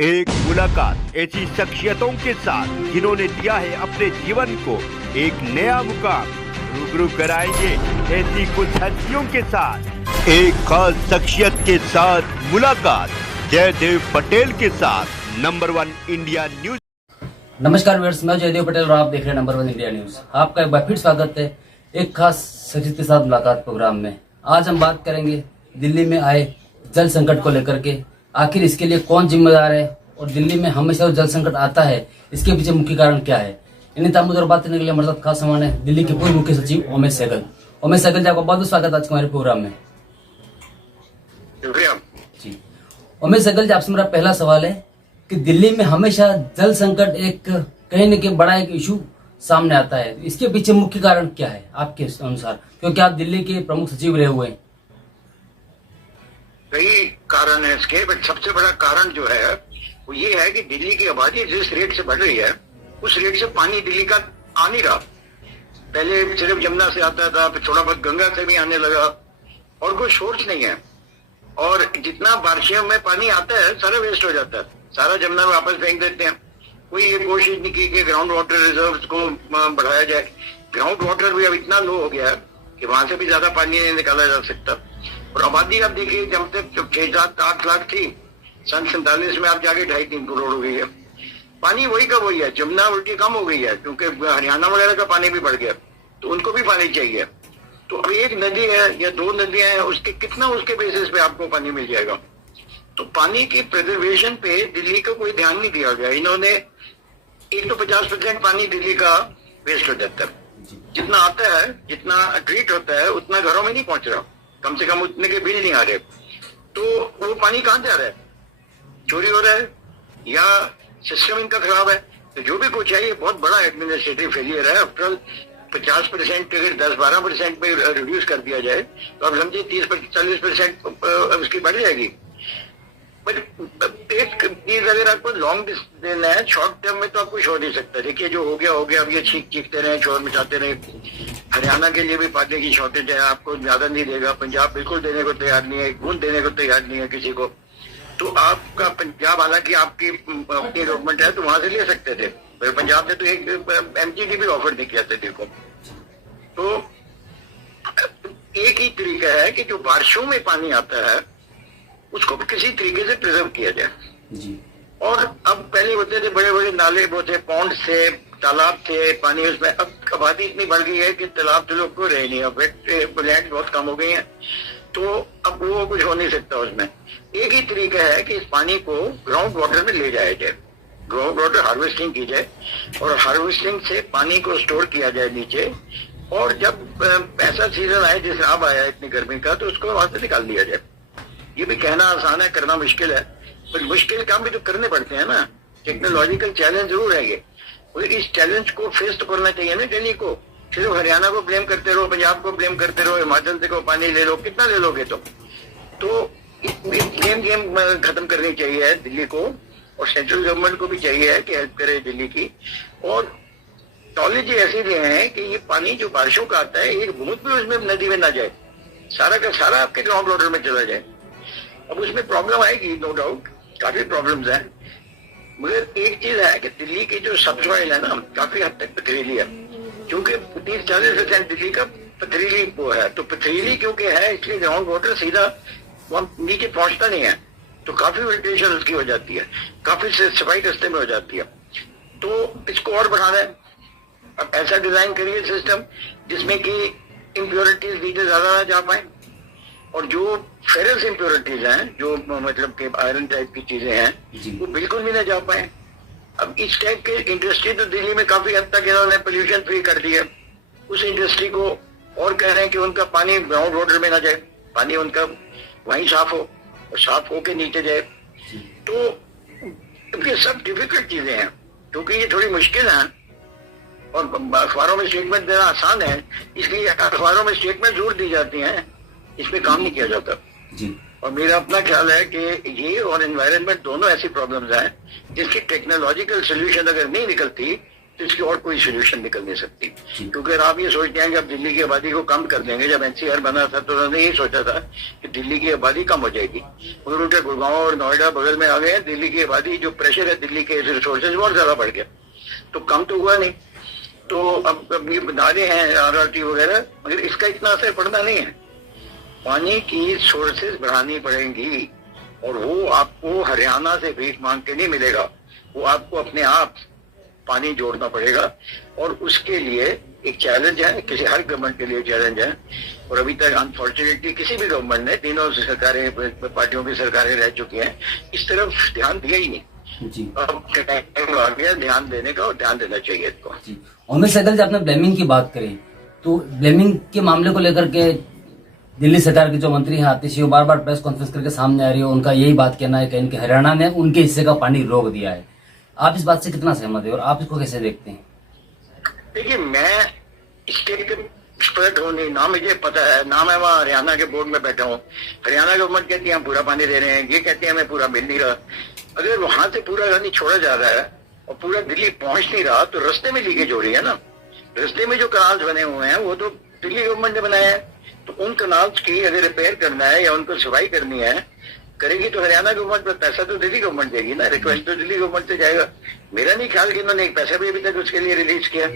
एक मुलाकात ऐसी शख्सियतों के साथ जिन्होंने दिया है अपने जीवन को एक नया मुकाम। रूबरू कराएंगे ऐसी कुछ हस्तियों के साथ एक खास शख्सियत के साथ मुलाकात। जयदेव पटेल के साथ नंबर 1 इंडिया न्यूज। नमस्कार व्यूअर्स, मैं जयदेव पटेल और आप देख रहे हैं नंबर 1 इंडिया न्यूज। आपका एक बार फिर स्वागत है एक खास शख्सियत के साथ मुलाकात प्रोग्राम में। आज हम बात करेंगे दिल्ली में आए जल संकट को लेकर के। आखिर इसके लिए कौन जिम्मेदार है और दिल्ली में हमेशा जल संकट आता है, इसके पीछे मुख्य कारण क्या है? इन्हीं तमाम मुद्दों पर बात करने के लिए हमारे साथ खास मेहमान है दिल्ली के पूर्व मुख्य सचिव उमेश सहगल। उमेश सहगल जी, आपका बहुत बहुत स्वागत आज के हमारे प्रोग्राम में। जी उमेश सहगल जी, आपसे मेरा पहला सवाल है कि दिल्ली में हमेशा जल संकट एक कहीं न कहीं बड़ा एक इशू सामने आता है, इसके पीछे मुख्य कारण क्या है आपके अनुसार? क्योंकि आप दिल्ली के प्रमुख सचिव रहे हुए हैं। कई कारण है इसके, बट सबसे बड़ा कारण जो है वो ये है कि दिल्ली की आबादी जिस रेट से बढ़ रही है उस रेट से पानी दिल्ली का आ नहीं रहा। पहले सिर्फ यमुना से आता था, फिर थोड़ा बहुत गंगा से भी आने लगा और कोई सोर्स नहीं है। और जितना बारिशों में पानी आता है सारा वेस्ट हो जाता है, सारा जमुना में वापस फेंक देते हैं। कोई ये कोशिश नहीं की कि ग्राउंड वाटर रिजर्व को बढ़ाया जाए। ग्राउंड वाटर भी अब इतना लो हो गया है कि वहां से भी ज्यादा पानी नहीं निकाला जा सकता। और आबादी आप देखिए, जब तक 6-7-8 लाख थी, सन 47 में आप जाके 2.5-3 करोड़ हो गई है। पानी वही का वही है, जमुना उल्टी कम हो गई है क्योंकि हरियाणा वगैरह का पानी भी बढ़ गया, तो उनको भी पानी चाहिए। तो अब एक नदी है या 2 नदियां हैं, उसके कितना उसके बेसिस पे आपको पानी मिल जाएगा? तो पानी की प्रिजर्वेशन पे दिल्ली का कोई ध्यान नहीं दिया गया। इन्होंने एक तो 50% पानी दिल्ली का वेस्ट हो जाता है। जितना आता है, जितना ट्रीट होता है, उतना घरों में नहीं पहुंच रहा, कम से कम उतने के बिल नहीं आ रहे। तो वो पानी कहाँ जा रहा है? चोरी हो रहा है या सिस्टम इनका खराब है? तो जो भी कुछ है ये बहुत बड़ा एडमिनिस्ट्रेटिव फेलियर है। आफ्टर ऑल 50% अगर 10-12% पे रिड्यूस कर दिया जाए तो आप समझिए 30-40% उसकी बढ़ जाएगी। बट एक चीज अगर आपको लॉन्ग देना है, शॉर्ट टर्म में तो आप कुछ हो नहीं सकता। देखिए जो हो गया हो गया, अब ये चीखते रहे, शोर मचाते रहे। हरियाणा के लिए भी पानी की शॉर्टेज है, आपको ज्यादा नहीं देगा। पंजाब बिल्कुल देने को तैयार नहीं है, एक बूंद देने को तैयार नहीं है किसी को। तो आपका पंजाब, हालांकि आपकी अपनी गवर्नमेंट है तो वहां से ले सकते थे, पर पंजाब ने तो एक MGD भी ऑफर नहीं किया था देखो। तो एक ही तरीका है कि जो बारिशों में पानी आता है उसको किसी तरीके से प्रिजर्व किया जाए जी। और अब पहले होते थे बड़े बड़े नाले, वो थे पॉन्ड से, तालाब थे, पानी उसमें। अब आबादी इतनी बढ़ गई है कि तालाब तो लोग को रहे नहीं, अब लैंड बहुत कम हो गई है, तो अब वो कुछ हो नहीं सकता उसमें। एक ही तरीका है कि इस पानी को ग्राउंड वाटर में ले जाया जाए, ग्राउंड वाटर हार्वेस्टिंग की जाए और हार्वेस्टिंग से पानी को स्टोर किया जाए नीचे। और जब ऐसा सीजन आए जैसे अब आया इतनी गर्मी का, तो उसको वहां से निकाल दिया जाए। ये भी कहना आसान है, करना मुश्किल है, पर मुश्किल काम भी तो करने पड़ते हैं ना। टेक्नोलॉजिकल चैलेंज जरूर है ये, और इस चैलेंज को फेस तो करना चाहिए ना दिल्ली को। सिर्फ हरियाणा को ब्लेम करते रहो, पंजाब को ब्लेम करते रहो, हिमाचल से को पानी ले लो, कितना ले लोगे? तो गेम खत्म करनी चाहिए दिल्ली को, और सेंट्रल गवर्नमेंट को भी चाहिए कि हेल्प करे दिल्ली की। और टॉलेजी ऐसी भी है कि ये पानी जो बारिशों का आता है, एक बूंद भी उसमें नदी में ना जाए, सारा का सारा आपके ग्राउंड वाटर में चला जाए। अब उसमें प्रॉब्लम आएगी, नो डाउट, काफी प्रॉब्लम्स हैं। मगर एक चीज है कि दिल्ली की जो सबसॉइल है ना, काफी हद तक पथरीली है, क्योंकि 30-40% दिल्ली का पथरीली वो है। तो पथरीली क्योंकि है, इसलिए ग्राउंड वाटर सीधा वहाँ नीचे पहुंचता नहीं है, तो काफी फिल्ट्रेशन उसकी हो जाती है, काफी सफाई रस्ते में हो जाती है। तो इसको और बढ़ाना है। अब ऐसा डिजाइन करिए सिस्टम जिसमें कि इम्प्योरिटीज नीचे ज्यादा ना जा पाए, और जो फेरस इम्प्योरिटीज हैं, जो मतलब के आयरन टाइप की चीजें हैं, वो बिल्कुल भी ना जा पाए। अब इस टाइप के इंडस्ट्री तो दिल्ली में काफी हद तक इन्होंने पोल्यूशन फ्री कर दिया। उस इंडस्ट्री को और कह रहे हैं कि उनका पानी ग्राउंड वाटर में ना जाए, पानी उनका वहीं साफ हो और साफ होके नीचे जाए। तो ये सब डिफिकल्ट चीजें हैं, क्योंकि ये थोड़ी मुश्किल है और अखबारों में स्टेटमेंट देना आसान है, इसलिए अखबारों में स्टेटमेंट जरूर दी जाती हैं, इसमें काम नहीं किया जाता जी। और मेरा अपना ख्याल है कि ये और एनवायरनमेंट दोनों ऐसी प्रॉब्लम्स हैं जिसकी टेक्नोलॉजिकल सोल्यूशन अगर नहीं निकलती तो इसकी और कोई सोल्यूशन निकल नहीं सकती। क्योंकि अगर आप ये सोचते हैं कि अब दिल्ली की आबादी को कम कर देंगे, जब एनसीआर बना था तो उन्होंने यही सोचा था कि दिल्ली की आबादी कम हो जाएगी, मगर उनके गुड़गांव और नोएडा बगल में आ गए, दिल्ली की आबादी जो प्रेशर है दिल्ली के रिसोर्सेज बहुत ज्यादा बढ़ गया, तो कम तो हुआ नहीं। तो अब ये बना रहे हैं RRT वगैरह, मगर इसका इतना असर पड़ना नहीं है। पानी की सोर्सेज बढ़ानी पड़ेंगी और वो आपको हरियाणा से भीख मांग के नहीं मिलेगा, वो आपको अपने आप पानी जोड़ना पड़ेगा। और उसके लिए एक चैलेंज है, किसी हर गवर्नमेंट के लिए चैलेंज है, और अभी तक अनफॉर्चुनेटली किसी भी गवर्नमेंट ने, तीनों सरकारें पार्टियों की सरकारें रह चुकी हैं, इस तरफ ध्यान दिया ही नहीं। जी अब टाइम आ गया ध्यान देने का, और ध्यान देना चाहिए इसको। उमेश सहगल जी, आपने ब्लेमिंग की बात करी, तो ब्लेमिंग के मामले को लेकर के दिल्ली सरकार के जो मंत्री हैं आतिश, वो बार बार प्रेस कॉन्फ्रेंस करके सामने आ रही है, उनका यही बात कहना है कि हरियाणा ने उनके हिस्से का पानी रोक दिया है। आप इस बात से कितना सहमत है और आप इसको कैसे देखते हैं? देखिए, मैं स्टेट के एक्सपर्ट हूँ नहीं, ना मुझे पता है, ना मैं वहाँ हरियाणा के बोर्ड में बैठा हूँ। हरियाणा गवर्नमेंट कहती है हम पूरा पानी दे रहे हैं, ये कहते हैं हमें पूरा मिल नहीं रहा। अगर वहां से पूरा पानी छोड़ा जा रहा है और पूरा दिल्ली पहुंच नहीं रहा, तो रास्ते में लीकेज हो रही है ना। रास्ते में जो कनाल्स बने हुए हैं वो तो दिल्ली गवर्नमेंट ने बनाया है, तो उन कनाल्स की अगर रिपेयर करना है या उनको सफाई करनी है, करेगी तो हरियाणा गवर्नमेंट, पर पैसा तो दिल्ली गवर्नमेंट देगी ना, रिक्वेस्ट तो दिल्ली गवर्नमेंट से जाएगा। मेरा नहीं ख्याल कि इन्होंने एक पैसा भी अभी तक उसके लिए रिलीज किया।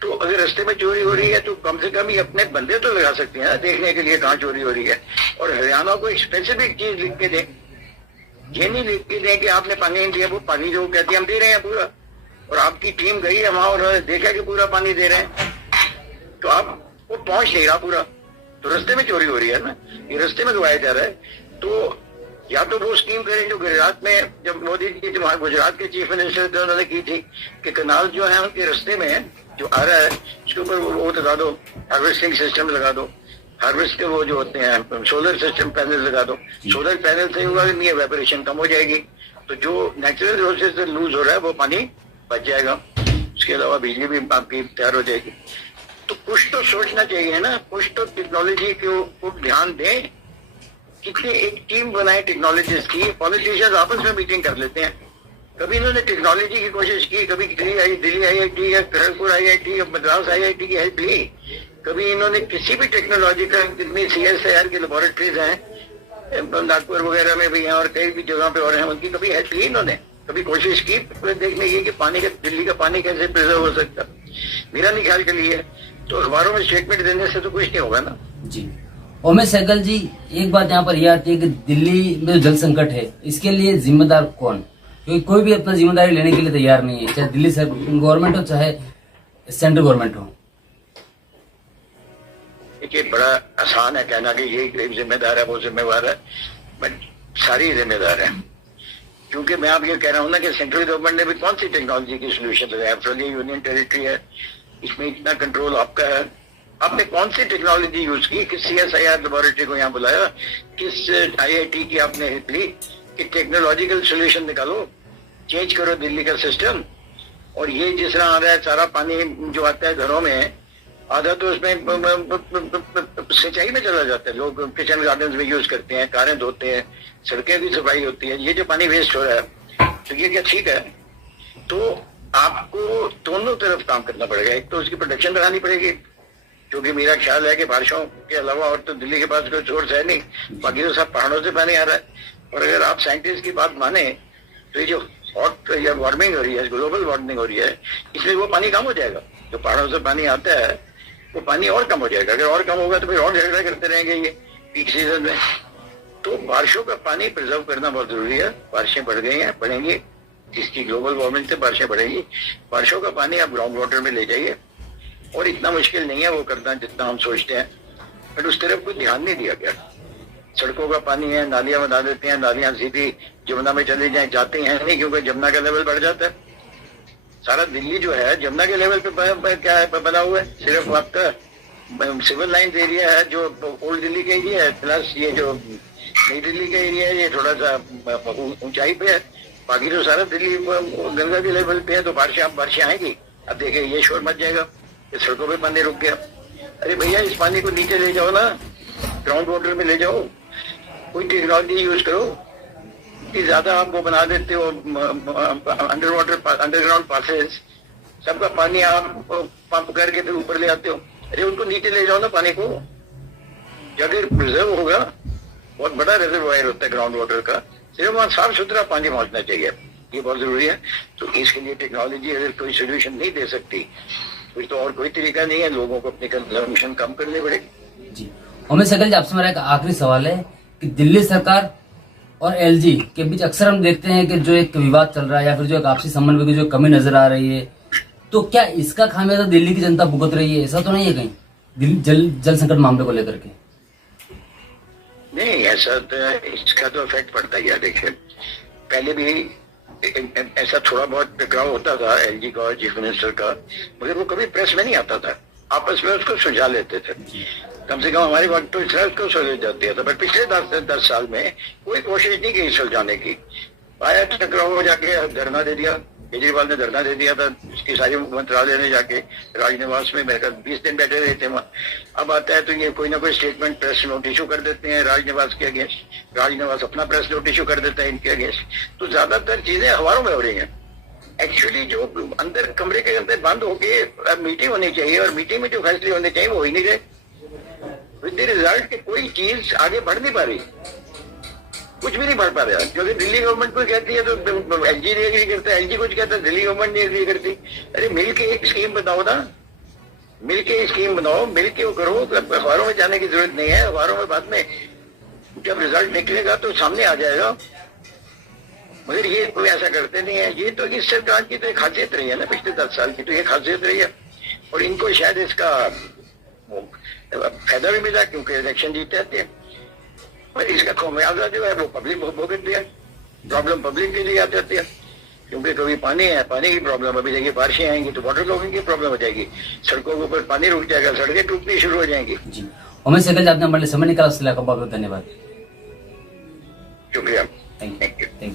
तो अगर रास्ते में चोरी हो रही है तो कम से कम ये अपने बंदे तो लगा सकते हैं ना देखने के लिए कहाँ चोरी हो रही है, और हरियाणा को एक स्पेसिफिक चीज लिख के दें। ये नहीं लिख के दें कि आपने पानी नहीं दिया, वो पानी जो कहते हैं हम दे रहे हैं पूरा, और आपकी टीम गई है वहां और देखा कि पूरा पानी दे रहे हैं, तो आप वो पहुंच नहीं रहा पूरा, तो रास्ते में चोरी हो रही है ना, ये रास्ते में गवाया जा रहा है। तो या तो वो स्कीम करें जो गुजरात में, जब मोदी जी गुजरात के चीफ मिनिस्टर थे उन्होंने की थी कि कनाल जो है उनके रास्ते में जो आ रहा है उसके ऊपर वो लगा दो, हार्वेस्टिंग सिस्टम लगा दो, हार्वेस्ट के वो जो होते हैं सोलर सिस्टम पैनल लगा दो। सोलर पैनल से होगा नहीं, एवेपोरेशन कम हो जाएगी, तो जो नेचुरल रिसोर्सेज से लूज हो रहा है वो पानी बच जाएगा, उसके अलावा बिजली भी आपकी तैयार हो जाएगी। तो कुछ तो सोचना चाहिए ना, कुछ तो टेक्नोलॉजी को ध्यान दें। कितनी एक टीम बनाए टेक्नोलॉजिस्ट की, पॉलिटिशियंस आपस में मीटिंग कर लेते हैं। कभी इन्होंने टेक्नोलॉजी की कोशिश की, कभी दिल्ली IIT या खड़गपुर IIT या मद्रास IIT की हेल्प ली, कभी इन्होंने किसी भी टेक्नोलॉजी का, जितनी CSIR की लेबोरेटरीज हैं नागपुर वगैरह में भी हैं और कई भी जगह पे और हैं, उनकी कभी हेल्प ली इन्होंने? कभी कोशिश की देखने की कि पानी का, दिल्ली का पानी कैसे प्रिजर्व हो सकता? मेरा नहीं ख्याल के लिए। तो अखबारों में स्टेटमेंट देने से तो कुछ नहीं होगा ना। जी उमेश सहगल जी, एक बात यहाँ पर यह आती है कि दिल्ली में जो जल संकट है इसके लिए जिम्मेदार कौन? क्योंकि कोई भी अपना जिम्मेदारी लेने के लिए तैयार नहीं है, चाहे दिल्ली गवर्नमेंट हो चाहे सेंट्रल गवर्नमेंट हो। देखिए, बड़ा आसान है कहना कि ये जिम्मेदार है, वो जिम्मेवार है, बट सारी जिम्मेदार है। क्योंकि मैं आप ये कह रहा हूँ ना कि सेंट्रल गवर्नमेंट ने भी कौन सी टेक्नोलॉजी की सोल्यूशन लगाया? आफ्टर यूनियन टेरिटरी है, इसमें इतना कंट्रोल आपका है, आपने कौन सी टेक्नोलॉजी यूज की? किस CSIR लेबोरेटरी को यहाँ बुलाया? किस IIT की आपने हेल्प ली कि टेक्नोलॉजिकल सोल्यूशन निकालो, चेंज करो दिल्ली का सिस्टम। और ये जिस तरह आ रहा है, सारा पानी जो आता है घरों में, आधा तो उसमें सिंचाई में चला जाता है, लोग किचन गार्डन में यूज करते हैं, कारें धोते हैं, सड़कें भी सफाई होती है, ये जो पानी वेस्ट हो रहा है, तो ये क्या ठीक है? तो आपको दोनों तरफ काम करना पड़ेगा। एक तो उसकी प्रोटेक्शन बढ़ानी पड़ेगी, क्योंकि मेरा ख्याल है कि बारिशों के अलावा और तो दिल्ली के पास कोई सोर्स है नहीं, बाकी तो सब पहाड़ों से पानी आ रहा है। और अगर आप साइंटिस्ट की बात माने तो ये जो हॉट या वार्मिंग हो रही है, ग्लोबल वार्मिंग हो रही है, इसलिए वो पानी कम हो जाएगा। जो पहाड़ों से पानी आता है वो पानी और कम हो जाएगा। अगर और कम होगा तो फिर और झगड़ा करते रहेंगे ये पीक सीजन में। तो बारिशों का पानी प्रिजर्व करना बहुत जरूरी है। बारिशें बढ़ गई हैं, बढ़ेंगी, जिसकी ग्लोबल वार्मिंग से बारिशें बढ़ेंगी। बारिशों का पानी आप ग्राउंड वाटर में ले जाइए, और इतना मुश्किल नहीं है वो करना जितना हम सोचते हैं, बट उस तरफ कोई ध्यान नहीं दिया गया। सड़कों का पानी है, नालियां बना देते हैं, नालियां सीधी जमुना में चली जाए, जाती हैं नहीं, क्योंकि जमुना का लेवल बढ़ जाता है। सारा दिल्ली जो है जमुना के लेवल पे क्या है बना हुआ है? सिर्फ आपका सिविल लाइन्स एरिया है जो ओल्ड दिल्ली का एरिया है, प्लस ये जो नई दिल्ली का एरिया है ये थोड़ा सा ऊंचाई पे है। बाकी तो सारा दिल्ली गंगा के लेवल पे है। तो बारिशें आएगी। अब देखिए ये शोर मच जाएगा, ये सड़कों पे पानी रुक गया। अरे भैया, इस पानी को नीचे ले जाओ ना, ग्राउंड वाटर में ले जाओ, कोई टेक्नोलॉजी यूज करो। कि ज्यादा आप वो बना देते हो अंडरग्राउंड पासेस, सबका पानी आप पंप करके फिर ऊपर ले आते हो। अरे उनको नीचे ले जाओ ना पानी को, जगह रिजर्व होगा, बहुत बड़ा रिजर्वायर होता है ग्राउंड वाटर का, सिर्फ वहां साफ सुथरा पानी पहुंचना चाहिए, ये बहुत जरूरी है। तो इसके लिए टेक्नोलॉजी अगर कोई सोल्यूशन नहीं दे सकती फिर तो और कोई तरीका नहीं है, लोगों को अपनी कंजम्पशन कम करनी पड़ेगी। जी उमेश सहगल जी, आपसे मेरा एक आखिरी सवाल है कि दिल्ली सरकार और एलजी के बीच अक्सर हम देखते हैं कि जो एक विवाद चल रहा है या फिर जो एक आपसी समन्वय की जो कमी नजर आ रही है, तो क्या इसका खामियाजा दिल्ली की जनता भुगत रही है? ऐसा तो नहीं है कहीं जल संकट मामले को लेकर के? नहीं, ऐसा तो इसका तो इफेक्ट पड़ता ही है। देखिए पहले भी ऐसा थोड़ा बहुत टकराव होता था एलजी का और चीफ मिनिस्टर का, मगर वो कभी प्रेस में नहीं आता था, आपस में उसको सुलझा लेते थे। कम से कम हमारे वक्त तो इस तरह उसको सुलझ जाती था, पर पिछले 10 साल में कोई कोशिश नहीं की सुलझाने की। आया टकराव हो जाके धरना दे दिया, केजरीवाल ने धरना दे दिया था, इसकी सारी मंत्रालय ने जाके राजनिवास में मेरे 20 दिन बैठे रहे थे वहां। अब आता है तो ये कोई ना कोई स्टेटमेंट प्रेस नोट इशू कर देते हैं राजनिवास के अगेंस्ट, राजनिवास अपना प्रेस नोट इशू कर देता है इनके अगेंस्ट। तो ज्यादातर चीजें अखबारों में हो रही हैं। एक्चुअली जो अंदर कमरे के अंदर बंद होके मीटिंग होनी चाहिए और मीटिंग में जो फैसले होने चाहिए वो हो ही नहीं रहे, विद द रिजल्ट कि कोई चीज आगे बढ़ नहीं पा रही, कुछ भी नहीं बढ़ पा रहा। क्योंकि दिल्ली गवर्नमेंट कोई कहती है तो एलजी नहीं एग्री करता, एलजी कुछ कहता है दिल्ली गवर्नमेंट नहीं एग्री करती। अरे मिल के एक स्कीम बताओ ना, मिल के स्कीम बनाओ, मिल के वो करो। अखबारों में जाने की जरूरत नहीं है, अखबारों में बाद में जब रिजल्ट निकलेगा तो सामने आ जाएगा, मगर ये कोई ऐसा करते नहीं है। ये तो इस सरकार की तो एक खासियत रही है ना, पिछले 10 साल की तो ये खासियत रही है, और इनको शायद इसका फायदा भी मिला क्योंकि इलेक्शन जीते आते हैं, और इसका खामियाजा जो है वो पब्लिक भुगत दिया। प्रॉब्लम पब्लिक के लिए आ जाती है, क्योंकि कभी पानी है, पानी की प्रॉब्लम, अभी देखिए बारिशें आएंगी तो वाटर लॉगिंग की प्रॉब्लम हो जाएगी, सड़कों के ऊपर पानी रुक जाएगा, सड़कें टूटनी शुरू हो जाएंगी। जी उमेश सहगल जी, आपने हमारे लिए समय निकाला, उसके लिए आपका बहुत बहुत धन्यवाद। शुक्रिया, थैंक यू।